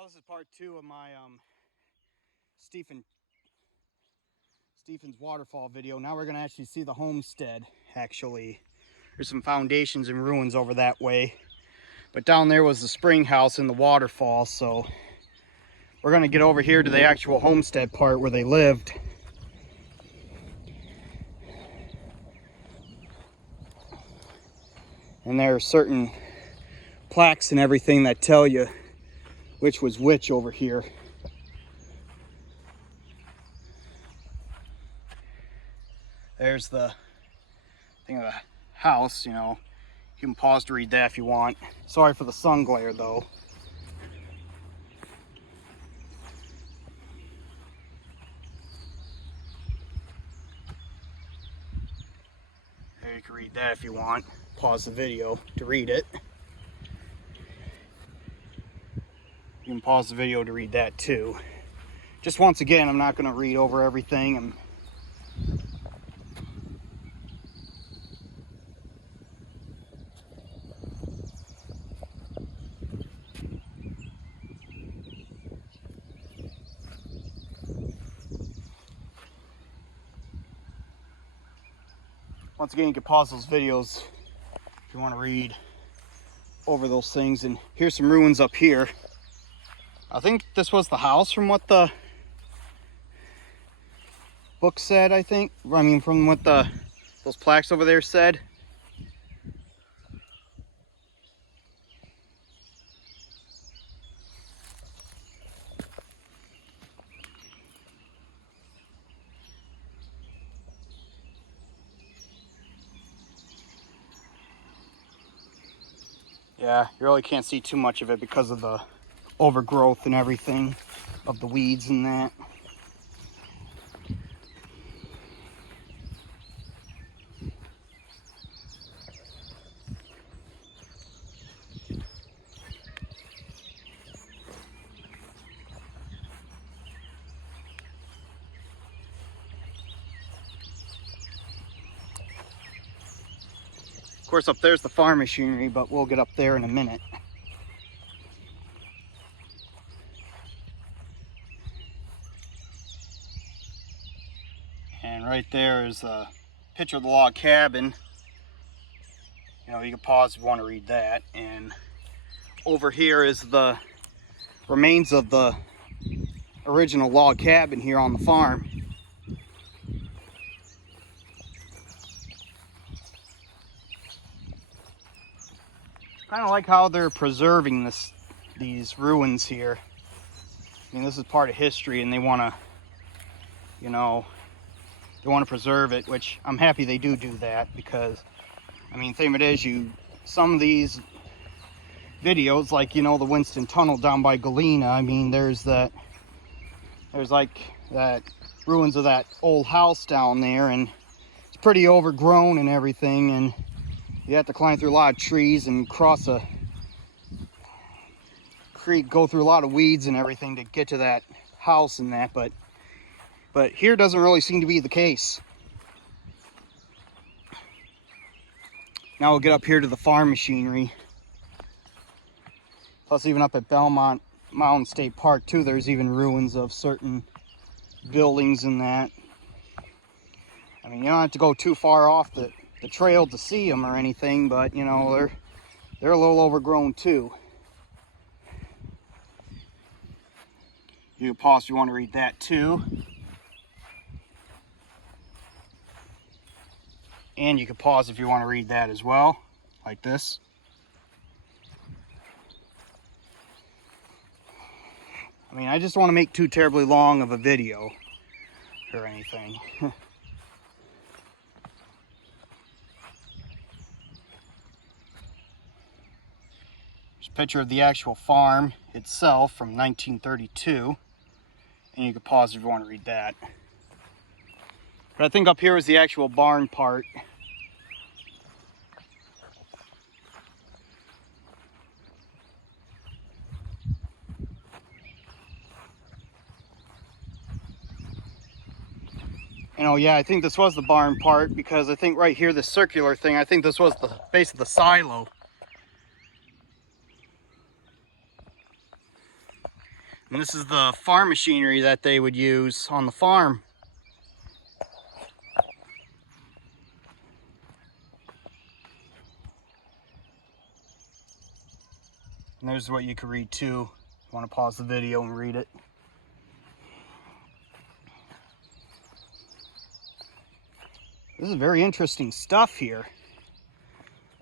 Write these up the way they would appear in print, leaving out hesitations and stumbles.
Well, this is part 2 of my Stephen's waterfall video. Now we're gonna actually see the homestead. Actually, there's some foundations and ruins over that way, but down there was the spring house and the waterfall. So we're gonna get over here to the actual homestead part where they lived. And there are certain plaques and everything that tell you which was which over here. There's the thing of the house, you know. You can pause to read that if you want. Sorry for the sun glare though. There, you can read that if you want. Pause the video to read it. You can pause the video to read that too. Just once again, I'm not going to read over everything. Once again, you can pause those videos if you want to read over those things. And here's some ruins up here. I think this was the house from what the book said, I think. I mean, from what those plaques over there said. Yeah, you really can't see too much of it because of the overgrowth and everything of the weeds and that. Of course, up there's the farm machinery, but we'll get up there in a minute. And right there is a picture of the log cabin. You know, you can pause if you want to read that. And over here is the remains of the original log cabin here on the farm. Kind of like how they're preserving these ruins here. I mean, this is part of history, and they want to, you know, they want to preserve it, which I'm happy they do that, because, I mean, thing of it is, some of these videos, like, you know, the Winston Tunnel down by Galena, I mean, there's like that ruins of that old house down there, and it's pretty overgrown and everything, and you have to climb through a lot of trees and cross a creek, go through a lot of weeds and everything to get to that house and that, but here doesn't really seem to be the case. Now we'll get up here to the farm machinery. Plus, even up at Belmont Mountain State Park too, there's even ruins of certain buildings and that. I mean, you don't have to go too far off the trail to see them or anything, but you know, they're a little overgrown too. You can pause if you want to read that too. And you can pause if you want to read that as well, like this. I mean, I just don't want to make too terribly long of a video or anything. There's a picture of the actual farm itself from 1932. And you can pause if you want to read that. But I think up here is the actual barn part. You know, yeah, I think this was the barn part, because I think right here, the circular thing, I think this was the base of the silo. And this is the farm machinery that they would use on the farm. And there's what you can read too. If you want to pause the video and read it. This is very interesting stuff here.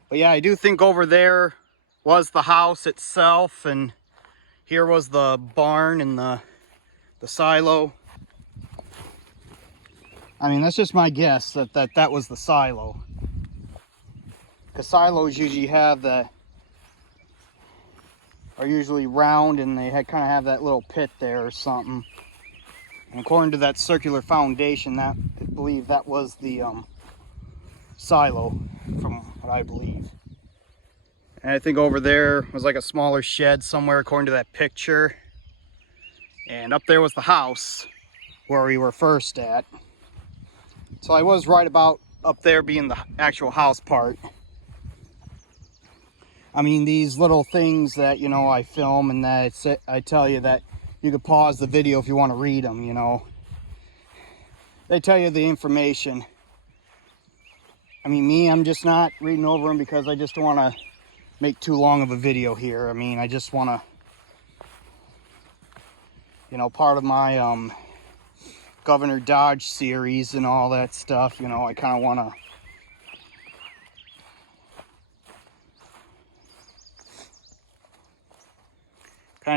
But yeah, I do think over there was the house itself, and here was the barn and the silo. I mean, that's just my guess that was the silo. Because silos usually have are usually round, and they kind of have that little pit there or something. And according to that circular foundation, I believe that was the silo, from what I believe. And I think over there was like a smaller shed somewhere, according to that picture. And up there was the house where we were first at. So I was right about up there being the actual house part. I mean, these little things that, you know, I film and that I tell you that you could pause the video if you want to read them, you know. They tell you the information. I mean, me, I'm just not reading over them because I just don't want to make too long of a video here. I mean, I just want to, you know, part of my Governor Dodge series and all that stuff, you know, I kind of want to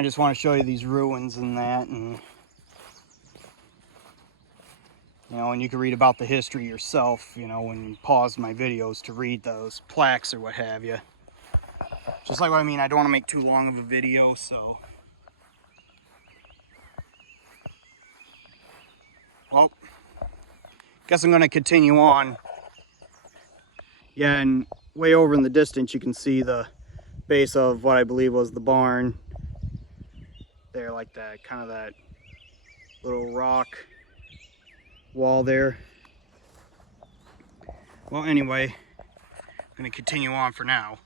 just want to show you these ruins and that, and you know, and you can read about the history yourself, you know, when you pause my videos to read those plaques or what have you. Just like what I mean, I don't want to make too long of a video, so. Well, guess I'm going to continue on. Yeah, and way over in the distance you can see the base of what I believe was the barn. There, like that, kind of that little rock wall there. Well, anyway, I'm going to continue on for now.